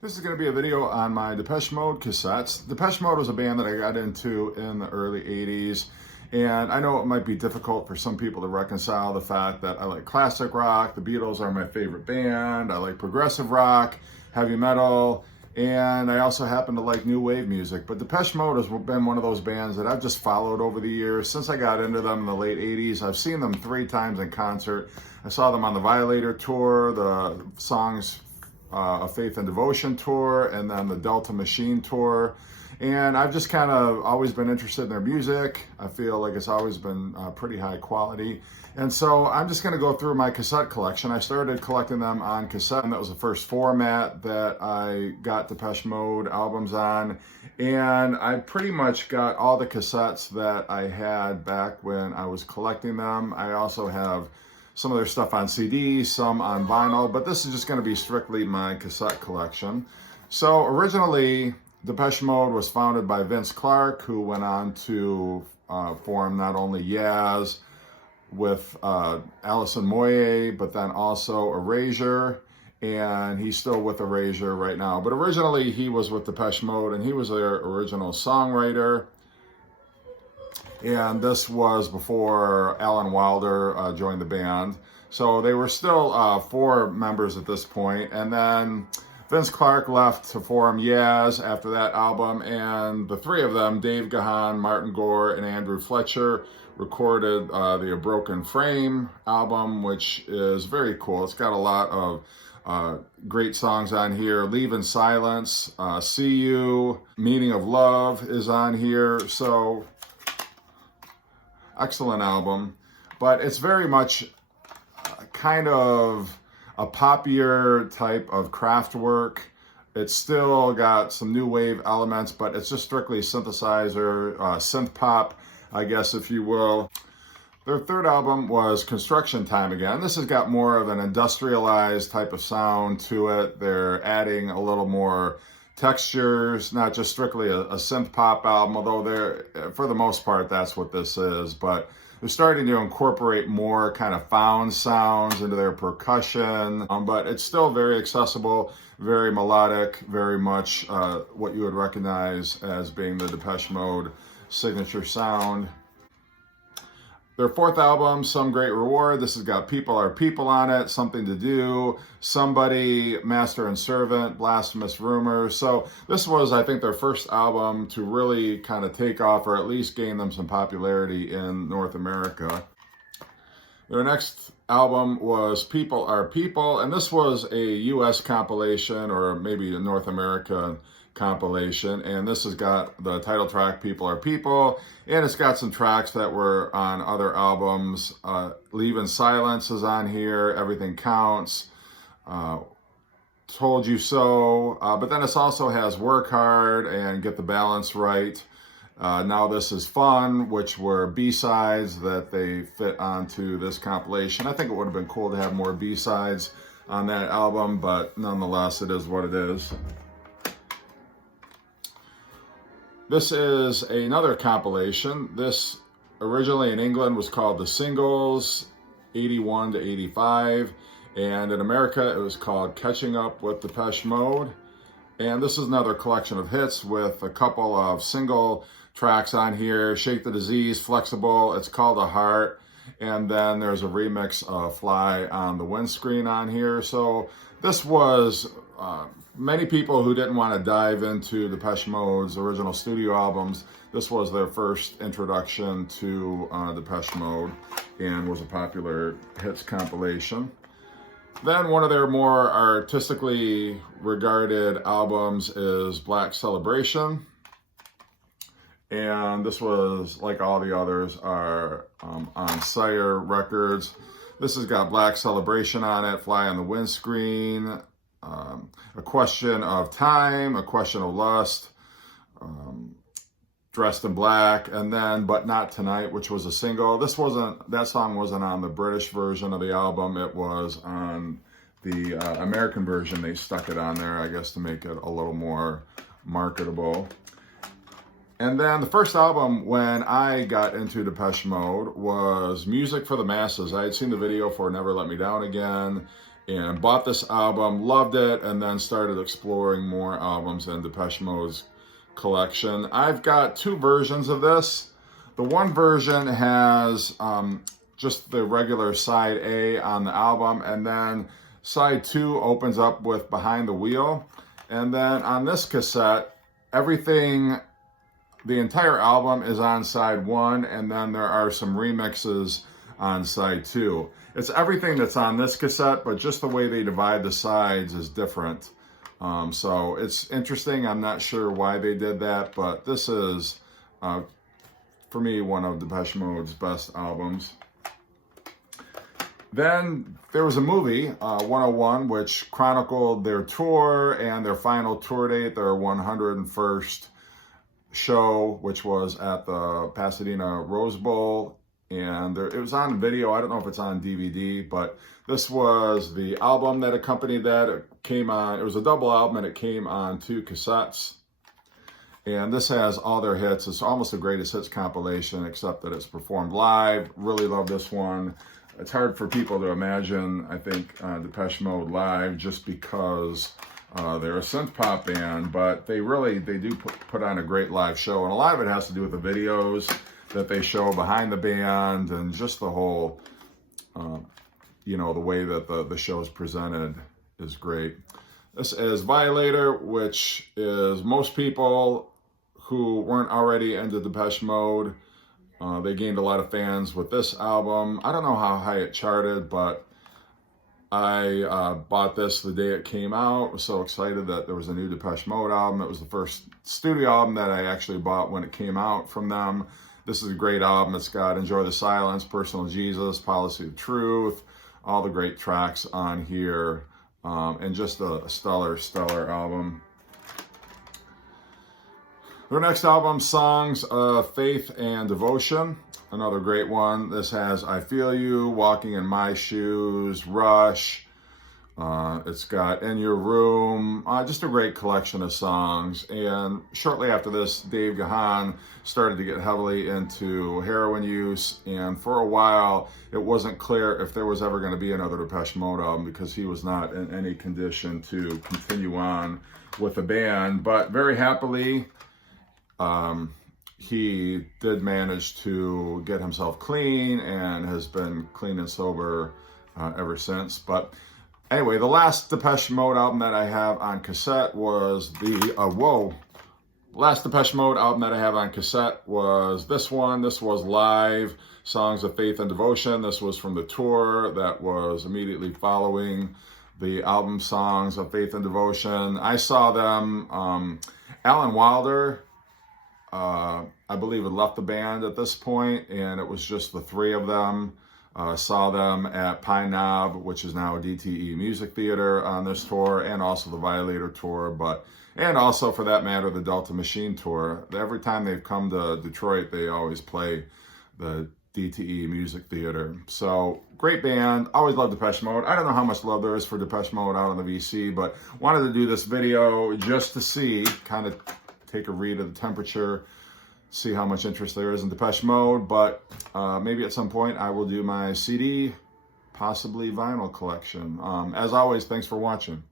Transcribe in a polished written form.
This is going to be a video on my Depeche Mode cassettes. Depeche Mode was a band that I got into in the early 80s, and I know it might be difficult for some people to reconcile the fact that I like classic rock, the Beatles are my favorite band, I like progressive rock, heavy metal, and I also happen to like new wave music. But Depeche Mode has been one of those bands that I've just followed over the years. Since I got into them in the late 80s, I've seen them 3 times in concert. I saw them on the Violator tour, the Songs a Faith and Devotion tour, and then the Delta Machine tour. And I've just kind of always been interested in their music. I feel like it's always been pretty high quality. And so I'm just going to go through my cassette collection. I started collecting them on cassette, and that was the first format that I got Depeche Mode albums on. And I pretty much got all the cassettes that I had back when I was collecting them. I also have some of their stuff on CD, some on vinyl, but this is just going to be strictly my cassette collection. So originally, Depeche Mode was founded by Vince Clarke, who went on to form not only Yaz with Alison Moyet, but then also Erasure, and he's still with Erasure right now. But originally, he was with Depeche Mode, and he was their original songwriter. And this was before Alan Wilder joined the band. So they were still 4 members at this point. And then Vince Clarke left to form Yaz after that album. And the 3 of them, Dave Gahan, Martin Gore, and Andrew Fletcher, recorded the A Broken Frame album, which is very cool. It's got a lot of great songs on here. Leave in Silence, See You, Meaning of Love is on here. So excellent album, but it's very much kind of a poppier type of craft work. It's still got some new wave elements, but it's just strictly synthesizer, synth pop, I guess, if you will. Their 3rd album was Construction Time Again. This has got more of an industrialized type of sound to it. They're adding a little more textures, not just strictly a synth pop album, although they're, for the most part, that's what this is. But they're starting to incorporate more kind of found sounds into their percussion, but it's still very accessible, very melodic, very much what you would recognize as being the Depeche Mode signature sound. Their 4th album, Some Great Reward, this has got People Are People on it, Something to Do, Somebody, Master and Servant, Blasphemous Rumors. So this was, I think, their first album to really kind of take off, or at least gain them some popularity in North America. Their next album was People Are People, and this was a US compilation, or maybe a North America compilation, and this has got the title track People Are People, and it's got some tracks that were on other albums. Leave in Silence is on here, Everything Counts, Told You So, but then it also has Work Hard and Get the Balance Right. Now This Is Fun, which were B-sides that they fit onto this compilation. I think it would have been cool to have more B-sides on that album, but nonetheless, it is what it is. This is another compilation. This originally in England was called The Singles, 81 to 85. And in America, it was called Catching Up with Depeche Mode. And this is another collection of hits with a couple of single tracks on here. Shake the Disease, Flexible, It's Called a Heart. And then there's a remix of Fly on the Windscreen on here. So this was many people who didn't want to dive into Depeche Mode's original studio albums. This was their first introduction to Depeche Mode and was a popular hits compilation. Then one of their more artistically regarded albums is Black Celebration. And this was, like all the others, are on Sire Records. This has got Black Celebration on it, Fly on the Windscreen, A Question of Time, A Question of Lust, Dressed in Black, and then But Not Tonight, which was a single. That song wasn't on the British version of the album. It was on the American version. They stuck it on there, I guess, to make it a little more marketable. And then the first album when I got into Depeche Mode was Music for the Masses. I had seen the video for Never Let Me Down Again, and bought this album, loved it, and then started exploring more albums in Depeche Mode's collection. I've got two versions of this. The one version has just the regular side A on the album, and then side 2 opens up with Behind the Wheel. And then on this cassette, everything, the entire album is on side 1, and then there are some remixes on side 2. It's everything that's on this cassette, but just the way they divide the sides is different. So it's interesting. I'm not sure why they did that, but this is, for me, one of Depeche Mode's best albums. Then there was a movie, 101, which chronicled their tour and their final tour date, their 101st show, which was at the Pasadena Rose Bowl. And it was on video. I don't know if it's on DVD, but this was the album that accompanied that. It came on, it was a double album, and it came on 2 cassettes. And this has all their hits. It's almost a greatest hits compilation, except that it's performed live. Really love this one. It's hard for people to imagine, I think, Depeche Mode live, just because they're a synth pop band, but they do put on a great live show. And a lot of it has to do with the videos that they show behind the band, and just the whole, the way that the show is presented is great. This is Violator, which is most people who weren't already into Depeche Mode. They gained a lot of fans with this album. I don't know how high it charted, but I bought this the day it came out. I was so excited that there was a new Depeche Mode album. It was the first studio album that I actually bought when it came out from them. This is a great album. It's got Enjoy the Silence, Personal Jesus, Policy of Truth, all the great tracks on here, and just a stellar album. Their next album, Songs of Faith and Devotion, another great one. This has I Feel You, Walking in My Shoes, Rush. It's got In Your Room, just a great collection of songs. And shortly after this, Dave Gahan started to get heavily into heroin use. And for a while, it wasn't clear if there was ever going to be another Depeche Mode album, because he was not in any condition to continue on with the band. But very happily, he did manage to get himself clean and has been clean and sober ever since. But anyway, the last Depeche Mode album that I have on cassette was last Depeche Mode album that I have on cassette was this one. This was live, Songs of Faith and Devotion. This was from the tour that was immediately following the album Songs of Faith and Devotion. I saw them, Alan Wilder, I believe, had left the band at this point, and it was just the 3 of them. Saw them at Pine Knob, which is now a DTE Music Theater, on this tour, and also the Violator tour, and also, for that matter, the Delta Machine tour. Every time they've come to Detroit, they always play the DTE Music Theater. So, great band. Always loved Depeche Mode. I don't know how much love there is for Depeche Mode out on the VC, but wanted to do this video just to see, kind of take a read of the temperature, see how much interest there is in Depeche Mode. But maybe at some point I will do my CD, possibly vinyl collection. As always, thanks for watching.